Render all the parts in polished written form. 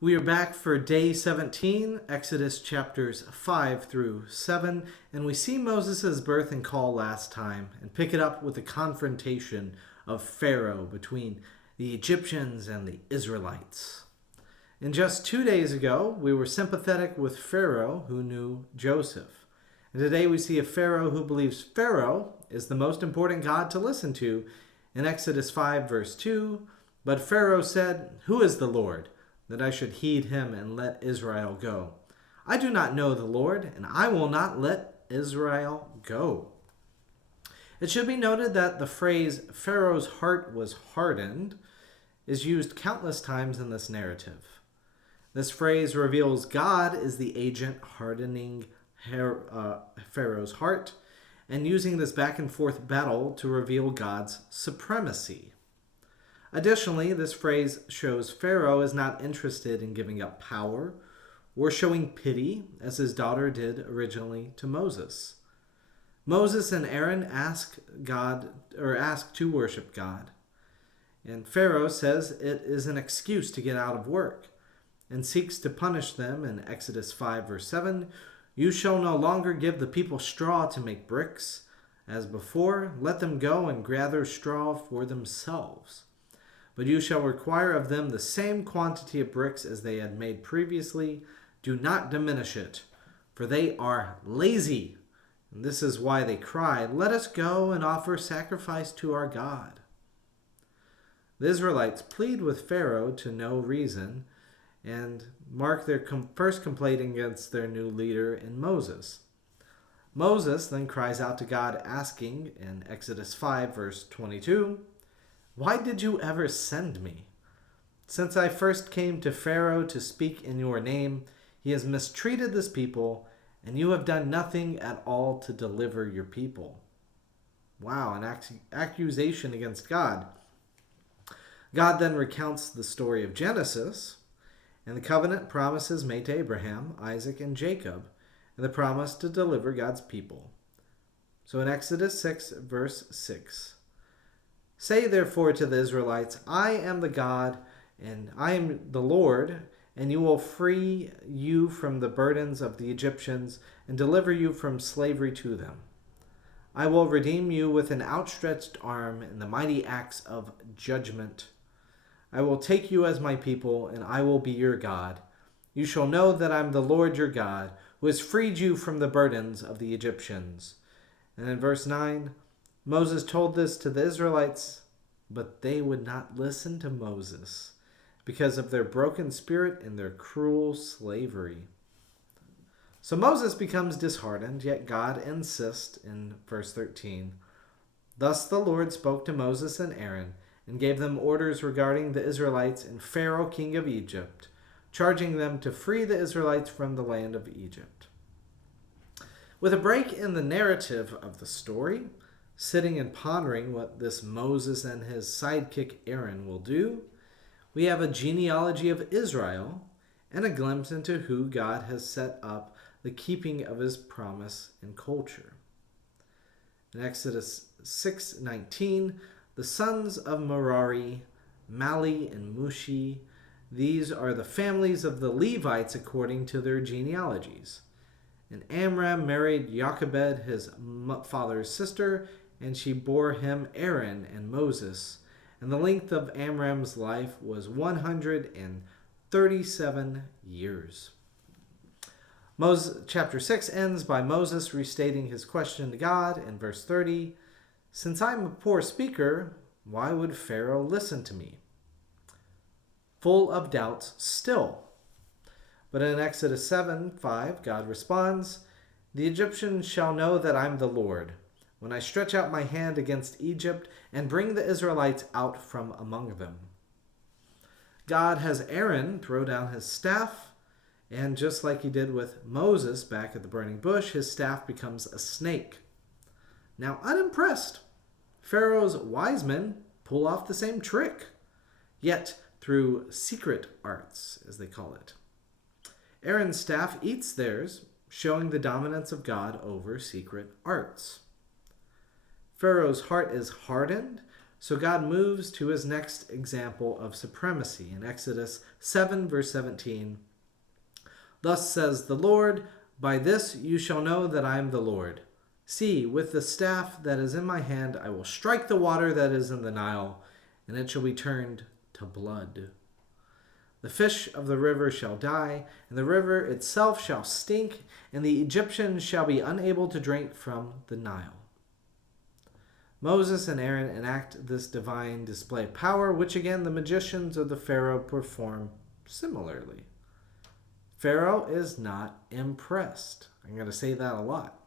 We are back for day 17, Exodus chapters 5 through 7, and we see Moses' birth and call last time and pick it up with the confrontation of Pharaoh between the Egyptians and the Israelites. And just 2 days ago, we were sympathetic with Pharaoh who knew Joseph. And today we see a Pharaoh who believes Pharaoh is the most important God to listen to in Exodus 5 verse 2. But Pharaoh said, "Who is the Lord, that I should heed him and let Israel go? I do not know the Lord, and I will not let Israel go." It should be noted that the phrase Pharaoh's heart was hardened is used countless times in this narrative. This phrase reveals God is the agent hardening Pharaoh's heart and using this back and forth battle to reveal God's supremacy. Additionally, this phrase shows Pharaoh is not interested in giving up power or showing pity as his daughter did originally to Moses. Moses and Aaron ask to worship God. And Pharaoh says it is an excuse to get out of work and seeks to punish them in Exodus 5 verse 7. "You shall no longer give the people straw to make bricks. As before, let them go and gather straw for themselves. But you shall require of them the same quantity of bricks as they had made previously. Do not diminish it, for they are lazy. And this is why they cry, 'Let us go and offer sacrifice to our God.'" The Israelites plead with Pharaoh to no reason and mark their first complaint against their new leader in Moses. Moses then cries out to God asking in Exodus 5 verse 22, "Why did you ever send me? Since I first came to Pharaoh to speak in your name, he has mistreated this people, and you have done nothing at all to deliver your people." Wow, an accusation against God. God then recounts the story of Genesis and the covenant promises made to Abraham, Isaac, and Jacob, and the promise to deliver God's people. So in Exodus 6 verse 6, "Say therefore to the Israelites, I am the God, and I am the Lord, and you will free you from the burdens of the Egyptians and deliver you from slavery to them. I will redeem you with an outstretched arm and the mighty axe of judgment. I will take you as my people, and I will be your God. You shall know that I am the Lord your God, who has freed you from the burdens of the Egyptians." And in verse 9, Moses told this to the Israelites, but they would not listen to Moses because of their broken spirit and their cruel slavery. So Moses becomes disheartened, yet God insists in verse 13. "Thus the Lord spoke to Moses and Aaron and gave them orders regarding the Israelites and Pharaoh, king of Egypt, charging them to free the Israelites from the land of Egypt." With a break in the narrative of the story, sitting and pondering what this Moses and his sidekick Aaron will do, we have a genealogy of Israel and a glimpse into who God has set up the keeping of his promise and culture. In Exodus 6:19, the sons of Merari, Mali and Mushi, these are the families of the Levites according to their genealogies. And Amram married Jochebed, his father's sister, and she bore him Aaron and Moses. And the length of Amram's life was 137 years. Chapter 6 ends by Moses restating his question to God in verse 30. "Since I am a poor speaker, why would Pharaoh listen to me?" Full of doubts still. But in Exodus 7:5, God responds, "The Egyptians shall know that I am the Lord, when I stretch out my hand against Egypt and bring the Israelites out from among them." God has Aaron throw down his staff, and just like he did with Moses back at the burning bush, his staff becomes a snake. Now, unimpressed, Pharaoh's wise men pull off the same trick, yet through secret arts, as they call it. Aaron's staff eats theirs, showing the dominance of God over secret arts. Pharaoh's heart is hardened, So God moves to his next example of supremacy in Exodus 7, verse 17. Thus says the Lord, by this you shall know that I am the Lord. See, with the staff that is in my hand, I will strike the water that is in the Nile, and it shall be turned to blood. The fish of the river shall die, and the river itself shall stink, and the Egyptians shall be unable to drink from the Nile. Moses and Aaron enact this divine display of power, which again the magicians of the Pharaoh perform similarly. Pharaoh is not impressed. I'm going to say that a lot.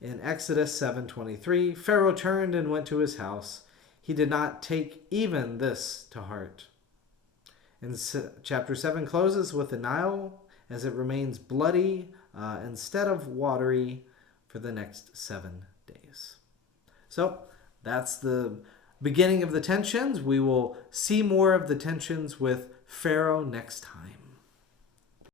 In Exodus 7:23, Pharaoh turned and went to his house. He did not take even this to heart. And chapter 7 closes with the Nile as it remains bloody instead of watery for the next 7 days. So that's the beginning of the tensions. We will see more of the tensions with Pharaoh next time.